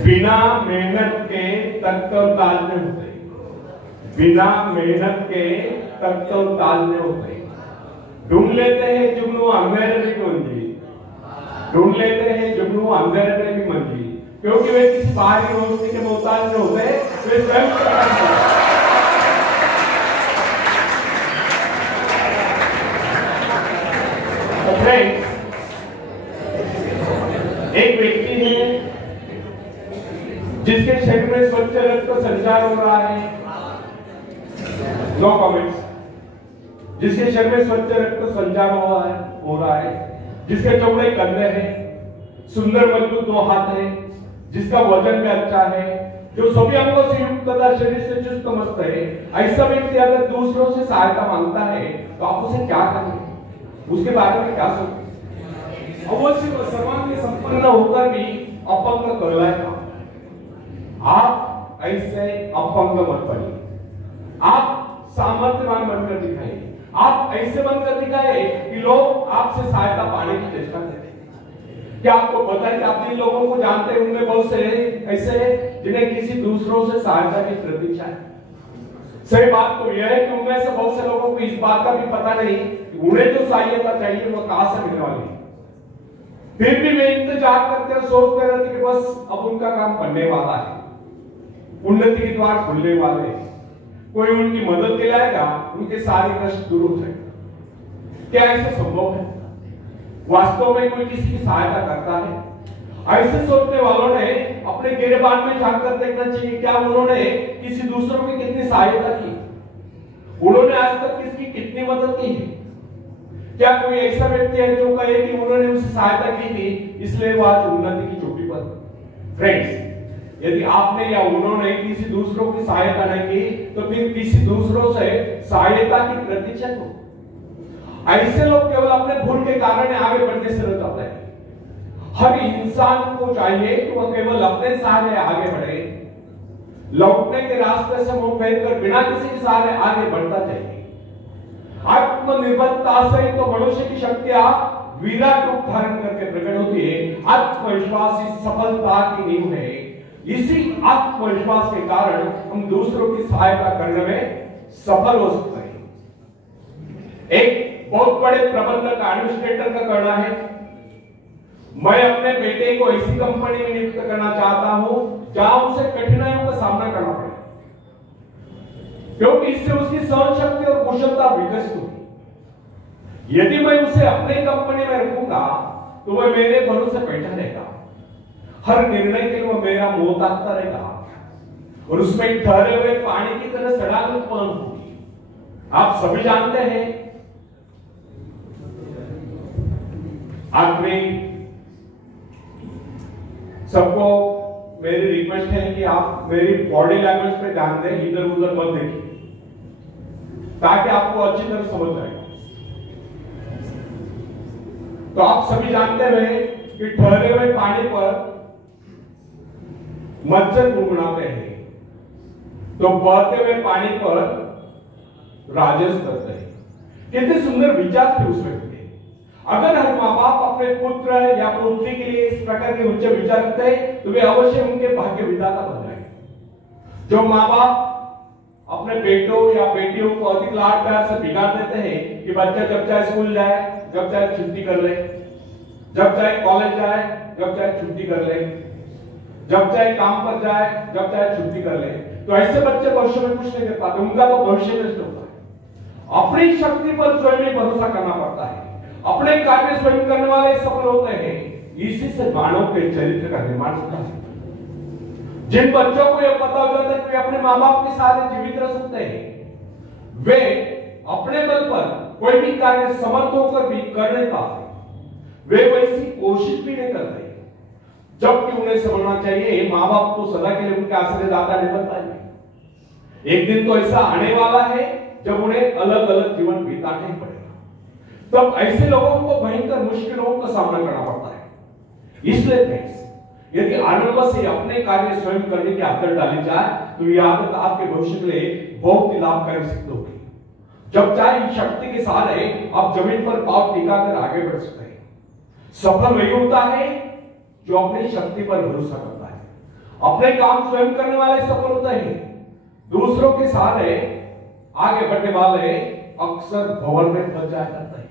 बिना मेहनत के तख्त और ताज नहीं होते, बिना मेहनत के तख्त और ताज नहीं होते। ढूंढ लेते हैं जुगनू अंधेरे में भी मंजिल, ढूंढ लेते हैं जुगनू अंधेरे में भी मंजिल, क्योंकि वे किसी बाहरी रोशनी के मोहताज नहीं होते, वे स्वयं एक व्यक्ति है जिसके शरीर में स्वच्छ रक्त का संचार हो रहा है, नो कमेंट्स, जिसके शरीर में स्वच्छ रक्त का संचार हो रहा है, जिसके चौड़े कंधे हैं, सुंदर मजबूत दो हाथ है, जिसका वजन भी अच्छा है, जो सभी अंगों से युक्त तथा शरीर से चुस्त मस्त है, ऐसा व्यक्ति अगर दूसरों से सहायता मांगता है तो आप उसे क्या करेंगे, उसके बारे में क्या सोचेंगे? अवश्य वह सर्वांग संपन्न होकर भी अपंग कहलाएगा। आप ऐसे अपंग मत बनिए, आप सामर्थ्यवान बनकर दिखाइए, आप ऐसे बनकर दिखाए कि लोग आपसे सहायता पाने की चेष्टा करें। क्या आपको पता है कि आप जिन लोगों को जानते हैं उनमें बहुत से ऐसे हैं जिन्हें किसी दूसरों से सहायता की प्रतीक्षा है। सही बात तो यह है कि उनमें से बहुत से लोगों को इस बात का भी पता नहीं कि उन्हें जो सहायता चाहिए वह कहां से मिलने वाली है। फिर भी वे इंतजार करते और सोचते रहते कि बस अब उनका काम बनने वाला है, उन्नति के द्वार खुलने वाले हैं, कोई उनकी मदद के लिए आएगा, उनके सारे कष्ट दूर हो जाएंगे। क्या ऐसा संभव है? वास्तव में कोई किसी की सहायता करता है? ऐसे सोचने वालों ने अपने गिरबान में झांककर देखना चाहिए, क्या उन्होंने किसी दूसरों की कितनी सहायता की, उन्होंने आज तक किसकी कितनी मदद की है? क्या कोई ऐसा व्यक्ति है जो कहे कि उन्होंने उसे सहायता की थी इसलिए वो आज उन्नति की चोटी पर? फ्रेंड्स, यदि आपने या उन्होंने किसी दूसरों की सहायता नहीं की तो फिर किसी दूसरों से सहायता की प्रतीक्षा करो। ऐसे लोग केवल अपने भूल के कारण आगे बढ़ने से रुक जाते हैं। हर इंसान को चाहिए कि वह केवल अपने सहारे आगे बढ़े, लौटने के रास्ते से मुंह फेर कर बिना किसी के सहारे आगे बढ़ता चाहिए। आत्मनिर्भरता से तो मनुष्य की शक्तियां विराट रूप धारण करके प्रकट होती है। आत्मविश्वास ही सफलता की नींव है। इसी आत्मविश्वास के कारण हम दूसरों की सहायता करने में सफल हो सकते हैं। एक बहुत बड़े प्रबंधक एडमिनिस्ट्रेटर का कहना है, मैं अपने बेटे को ऐसी कंपनी में नियुक्त करना चाहता हूं जहां उसे कठिनाइयों का सामना करना पड़े, क्योंकि इससे उसकी सहन शक्ति और कुशलता विकसित होगी। यदि मैं उसे अपने कंपनी में रखूंगा तो वह मेरे भरोसे बैठा रहेगा, हर निर्णय के लिए वह मेरा मुंह ताकता रहेगा और उसमें ठहरे हुए पानी की तरह सड़क उत्पन्न होगी। आप सभी जानते हैं, आखिरी सबको मेरी रिक्वेस्ट है कि आप मेरी बॉडी लैंग्वेज पे ध्यान दें, इधर उधर मत देखिए, ताकि आपको अच्छी तरह समझ आए। तो आप सभी जानते हैं कि ठहरे हुए पानी पर मच्छर गुनगुनाते हैं, तो बहते हुए पानी पर राजेश करते हैं। कितने सुंदर विचार थे उस व्यक्ति के। अगर हर माँ बाप अपने पुत्र या पुत्री के लिए इस प्रकार के उच्च विचार रखते हैं तो वे अवश्य उनके भाग्य विधाता बन जाएंगे। जो माँ बाप अपने बेटों या बेटियों को अधिक लाड प्यार से बिगाड़ देते हैं कि बच्चा जब चाहे स्कूल जाए, जब चाहे छुट्टी कर ले, जब चाहे कॉलेज जाए, जब चाहे छुट्टी कर ले, जब चाहे काम पर जाए, जब चाहे छुट्टी कर ले, तो ऐसे बच्चे भविष्य में कुछ नहीं कर पाते, उनका तो भविष्य नष्ट होता है। अपनी शक्ति पर स्वयं ही भरोसा करना पड़ता है, अपने कार्य स्वयं करने वाले सफल होते हैं। इसी से मानव के चरित्र का निर्माण होता है। जिन बच्चों को यह पता हो जाता है कि वे अपने माँ बाप के साथ जीवित रह सकते हैं, वे अपने बल पर कोई भी कार्य समर्थ होकर भी कर नहीं पाते, वे वैसी कोशिश भी नहीं करते। जबकि उन्हें समझना चाहिए माँ बाप तो सदा के लिए उनके आश्रयदाता नहीं बन पाएंगे। एक दिन तो ऐसा आने वाला है जब उन्हें अलग अलग जीवन बिताना ही पड़ेगा। तब ऐसे लोगों को भयंकर मुश्किलों का सामना करना पड़ता है। इसलिए फ्रेंड्स, यदि आनंद से अपने कार्य स्वयं करने की आदत डाली जाए तो यह आदत आपके भविष्य के लिए बहुत ही लाभकारी सिद्ध होगी। जब चाहे शक्ति के सहारे आप जमीन पर पांव टिकाकर आगे बढ़ सकते हैं। सफल वही होता है जो अपनी शक्ति पर भरोसा करता है। अपने काम स्वयं करने वाले सफल होते हैं, दूसरों के सहारे आगे बढ़ने वाले अक्सर भंवर में फंस जाया करते हैं।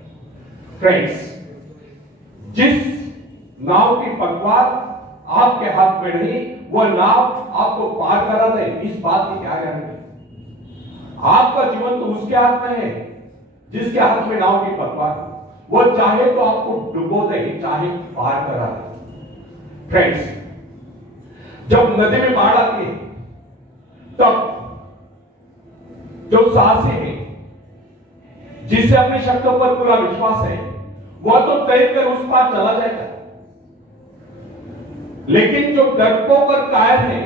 फ्रेंड्स, जिस नाव की पतवार आपके हाथ में नहीं, वह नाव आपको पार करा दे, इस बात की क्या गारंटी? आपका जीवन तो उसके हाथ में है जिसके हाथ में नाव की पतवार, वो चाहे तो आपको डुबो दे, चाहे पार करा दे। फ्रेंड्स, जब नदी में बाढ़ आती है तब जो साहसी है, जिसे अपनी शक्तियों पर पूरा विश्वास है, वह तो तैरकर उस पार चला जाएगा, लेकिन जो डरपोक और कायर है,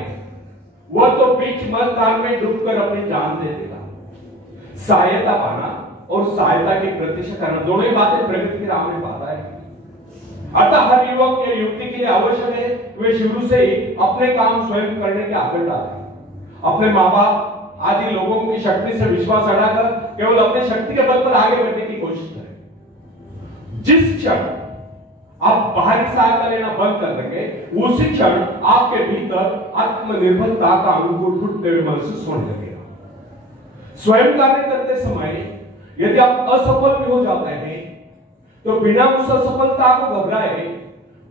वह तो बीच मझधार में डूबकर अपनी जान दे देगा। सहायता पाना और सहायता की प्रतीक्षा करना, दोनों ही बातें प्रगति के राह में बाधा है। अतः हर युवक या युवती के लिए आवश्यक है वे शुरू से ही अपने काम स्वयं करने के आदत डालें। अपने माँ बाप आदि लोगों की शक्ति से विश्वास हटाकर केवल अपनी शक्ति के बल पर आगे बढ़ने की कोशिश करें। जिस क्षण आप बाहरी सहायता लेना बंद कर देंगे, उसी क्षण आपके भीतर आत्मनिर्भरता का अंकुर फूटते हुए महसूस होने लगेगा। स्वयं कार्य करते समय यदि आप असफल भी हो जाते हैं, तो बिना उस असफलता को घबराए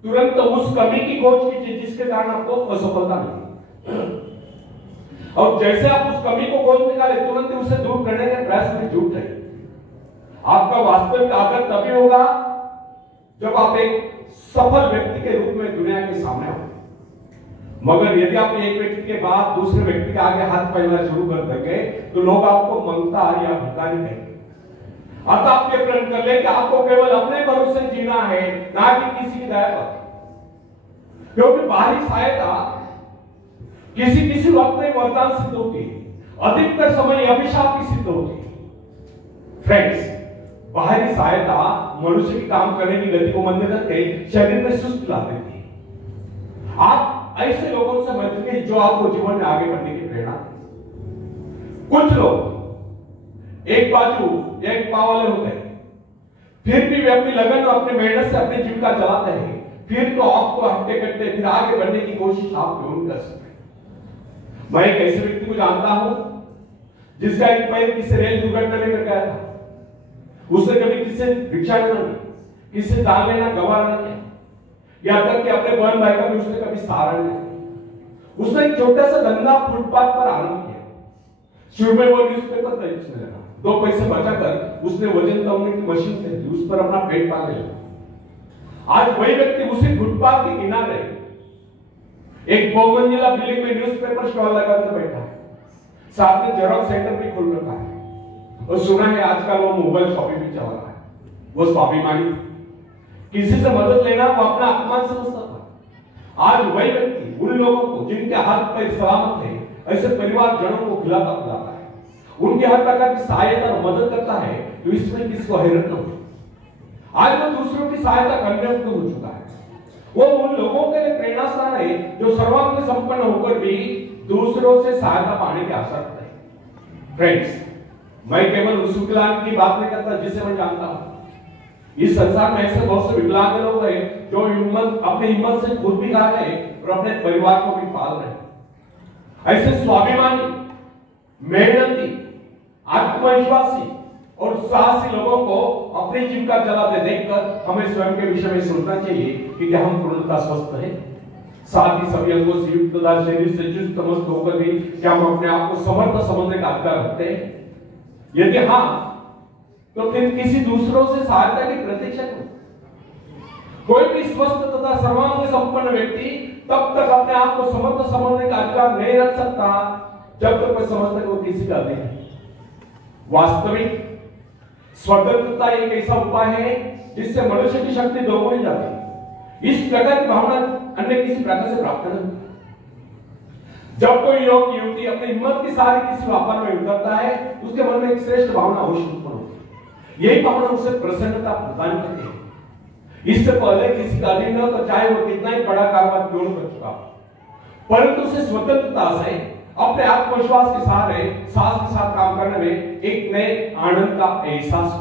तुरंत उस कमी की खोज कीजिए जिसके कारण आपको असफलता मिली, और जैसे आप उस कमी को खोज निकाले, तुरंत उसे दूर करने के प्रयास में जुट जाइए। आपका वास्तविक आदर तभी होगा जब आप एक सफल व्यक्ति के रूप में दुनिया के सामने आओ। मगर यदि आप एक व्यक्ति के बाद दूसरे व्यक्ति के आगे हाथ फैलाना शुरू कर देंगे, तो लोग आपको मंगता या भिखारी कहेंगे। अतः आप ये प्रण कर ले कि आपको केवल अपने भरोसे जीना है, ना कि किसी की दया पर, क्योंकि बाहरी सहायता किसी वक्त में वरदान सिद्ध होती है, अधिकतर समय अभिशाप की सिद्ध होती है। फ्रेंड्स, बाहरी सहायता मनुष्य की काम करने की गति को मंद करके शरीर में सुस्त ला देती है। आप ऐसे लोगों से बचिए जो आपको जीवन में आगे बढ़ने की प्रेरणा दें। कुछ लोग एक बाजू एक पाव वाले होते हैं, फिर भी वे अपनी लगन और अपनी मेहनत से अपनी जीविका चलाते हैं, फिर तो आपको हट्टे कट्टे फिर आगे बढ़ने की कोशिश आप क्यों नहीं कर सकते? मैं एक ऐसे व्यक्ति को जानता हूं जिसका एक पैर किसी रेल दुर्घटना में गिर गया था। उसने कभी किसी भिक्षा नहीं मांगी, किसी दान लेना गवार नहीं किया, यहां तक कि अपने बहन भाई का भी उसने कभी सहारा नहीं किया। उसने एक छोटा सा धंधा फुटपाथ पर आरंभ किया। शुरू में वो न्यूज़पेपर बेचने लगा, 2 पैसे बचाकर उसने वजन तौलने की मशीन खरीदी, उस पर अपना पेट पालने लगा। आज वही व्यक्ति उसी फुटपाथ के किनारे एक बहुमंजिला बिल्डिंग में न्यूज़पेपर स्टॉल लगाकर बैठा है, साथ में जेरॉक्स सेंटर भी खोल रखा है, और सुना है आजकल वो मोबाइल शॉपिंग भी चला रहा है। वो स्वाभिमानी, किसी से मदद लेना वो अपना अपमान समझता था। आज वही व्यक्ति उन लोगों को जिनके हाथ पैर सलामत है, ऐसे परिवार जनों को खिलाता पिलाता है, उनके हर प्रकार की सहायता और मदद करता है, तो इसमें किसको हैरत न हो। आज वो दूसरों की सहायता करने में हो चुका है। वो उन लोगों के लिए प्रेरणा स्थान है जो सर्वांग संपन्न होकर भी दूसरों से सहायता पाने की आशा रखते हैं। फ्रेंड्स, मैं केवल उस विकलांग की बात नहीं करता जिसे मैं जानता हूं। इस संसार में ऐसे बहुत से विकलांग लोग हैं जो अपनी हिम्मत से खुद भी खा रहे हैं और अपने परिवार को भी पाल रहे हैं। ऐसे स्वाभिमानी, मेहनती, आत्मविश्वासी और साहसी लोगों को अपनी जीविका चलाते देखकर हमें स्वयं के विषय में सोचना चाहिए कि क्या हम पूर्णतः स्वस्थ हैं, साथ ही सभी अंगों से युक्त शरीर से चुस्त मस्त होकर भी क्या हम अपने आप को समर्थ समझने का अधिकार रखते हैं? यदि हाँ, तो फिर किसी दूसरों से सहायता की प्रतीक्षा करो। कोई भी स्वस्थ तथा सर्वांग संपन्न व्यक्ति तब तक अपने आप को समर्थ समझने का अधिकार नहीं रख सकता जब तक वह समझता है वो किसी का अधीन है। वास्तविक स्वतंत्रता एक ऐसा उपाय है जिससे मनुष्य की शक्ति दोगुनी जाती है। इस प्रकार की भावना अन्य किसी प्रकार से प्राप्त नहीं। जब कोई युवक युवती अपनी हिम्मत के साथ किसी व्यापार में उतरता है, उसके मन में एक श्रेष्ठ भावना अवश्य उत्पन्न होती है। यही भावना उसे प्रसन्नता प्रदान करती है। इससे पहले किसी का अधीन न तो चाहे वो कितना ही बड़ा कारोबार क्यों न कर चुका, परंतु उसे स्वतंत्रता से अपने आत्मविश्वास के साथ काम करने में एक नए आनंद का एहसास